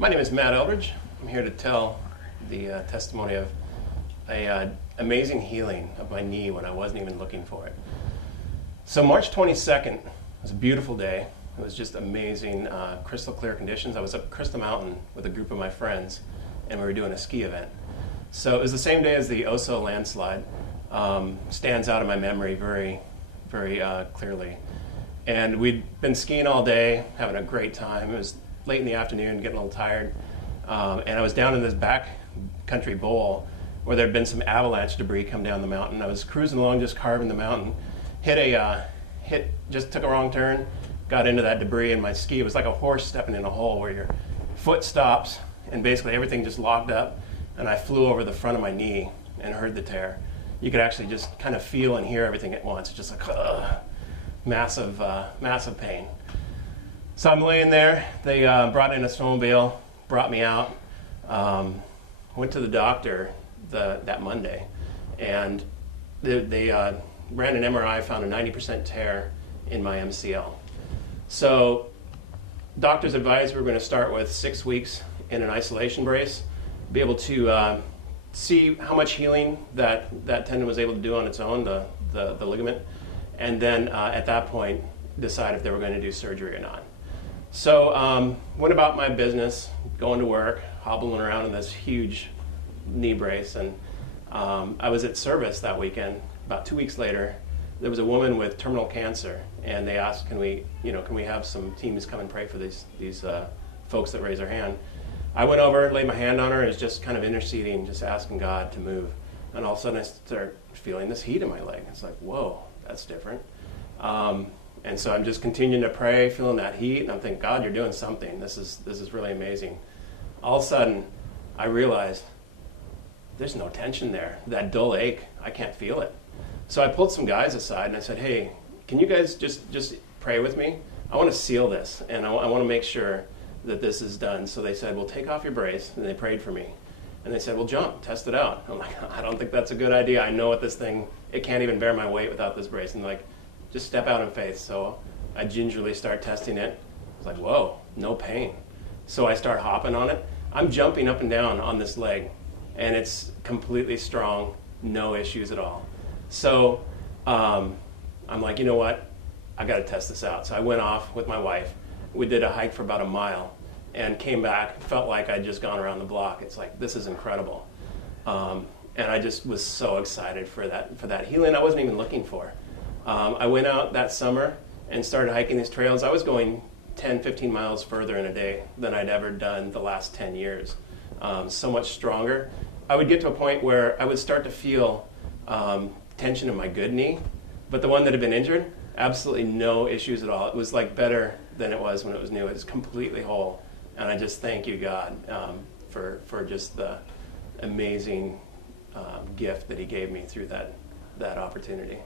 My name is Matt Eldridge. I'm here to tell the testimony of a amazing healing of my knee when I wasn't even looking for it. So March 22nd was a beautiful day. It was just amazing, crystal clear conditions. I was up Crystal Mountain with a group of my friends, and we were doing a ski event. So it was the same day as the Oso landslide. Stands out in my memory very, very clearly. And we'd been skiing all day, having a great time. It was late in the afternoon, getting a little tired. And I was down in this back country bowl where there'd been some avalanche debris come down the mountain. I was cruising along, just carving the mountain, just took a wrong turn, got into that debris, and my ski, it was like a horse stepping in a hole where your foot stops and basically everything just locked up, and I flew over the front of my knee and heard the tear. You could actually just kind of feel and hear everything at once. It's just like, massive pain. So I'm laying there. They brought in a snowmobile, brought me out, went to the doctor that Monday, and they ran an MRI, found a 90% tear in my MCL. So doctors advised we were going to start with 6 weeks in an isolation brace, be able to see how much healing that tendon was able to do on its own, the ligament, and then at that point decide if they were going to do surgery or not. So went about my business, going to work, hobbling around in this huge knee brace, and I was at service that weekend. About 2 weeks later, there was a woman with terminal cancer, and they asked, can we have some teams come and pray for these folks that raise their hand? I went over, laid my hand on her, and was just kind of interceding, just asking God to move. And all of a sudden I start feeling this heat in my leg. It's like, whoa, that's different. And so I'm just continuing to pray, feeling that heat, and I'm thinking, God, you're doing something. This is really amazing. All of a sudden, I realized there's no tension there. That dull ache, I can't feel it. So I pulled some guys aside and I said, hey, can you guys just pray with me? I want to seal this, and I want to make sure that this is done. So they said, well, take off your brace, and they prayed for me. And they said, well, jump, test it out. I'm like, I don't think that's a good idea. I know what this thing, it can't even bear my weight without this brace. And like, just step out in faith. So I gingerly start testing it. I was like, whoa, no pain. So I start hopping on it. I'm jumping up and down on this leg, and it's completely strong, no issues at all. So I'm like, you know what? I got to test this out. So I went off with my wife. We did a hike for about a mile and came back, felt like I'd just gone around the block. It's like, this is incredible. And I just was so excited for that healing I wasn't even looking for. I went out that summer and started hiking these trails. I was going 10, 15 miles further in a day than I'd ever done the last 10 years. So much stronger. I would get to a point where I would start to feel tension in my good knee, but the one that had been injured, absolutely no issues at all. It was like better than it was when it was new. It was completely whole. And I just thank you, God, for just the amazing gift that he gave me through that opportunity.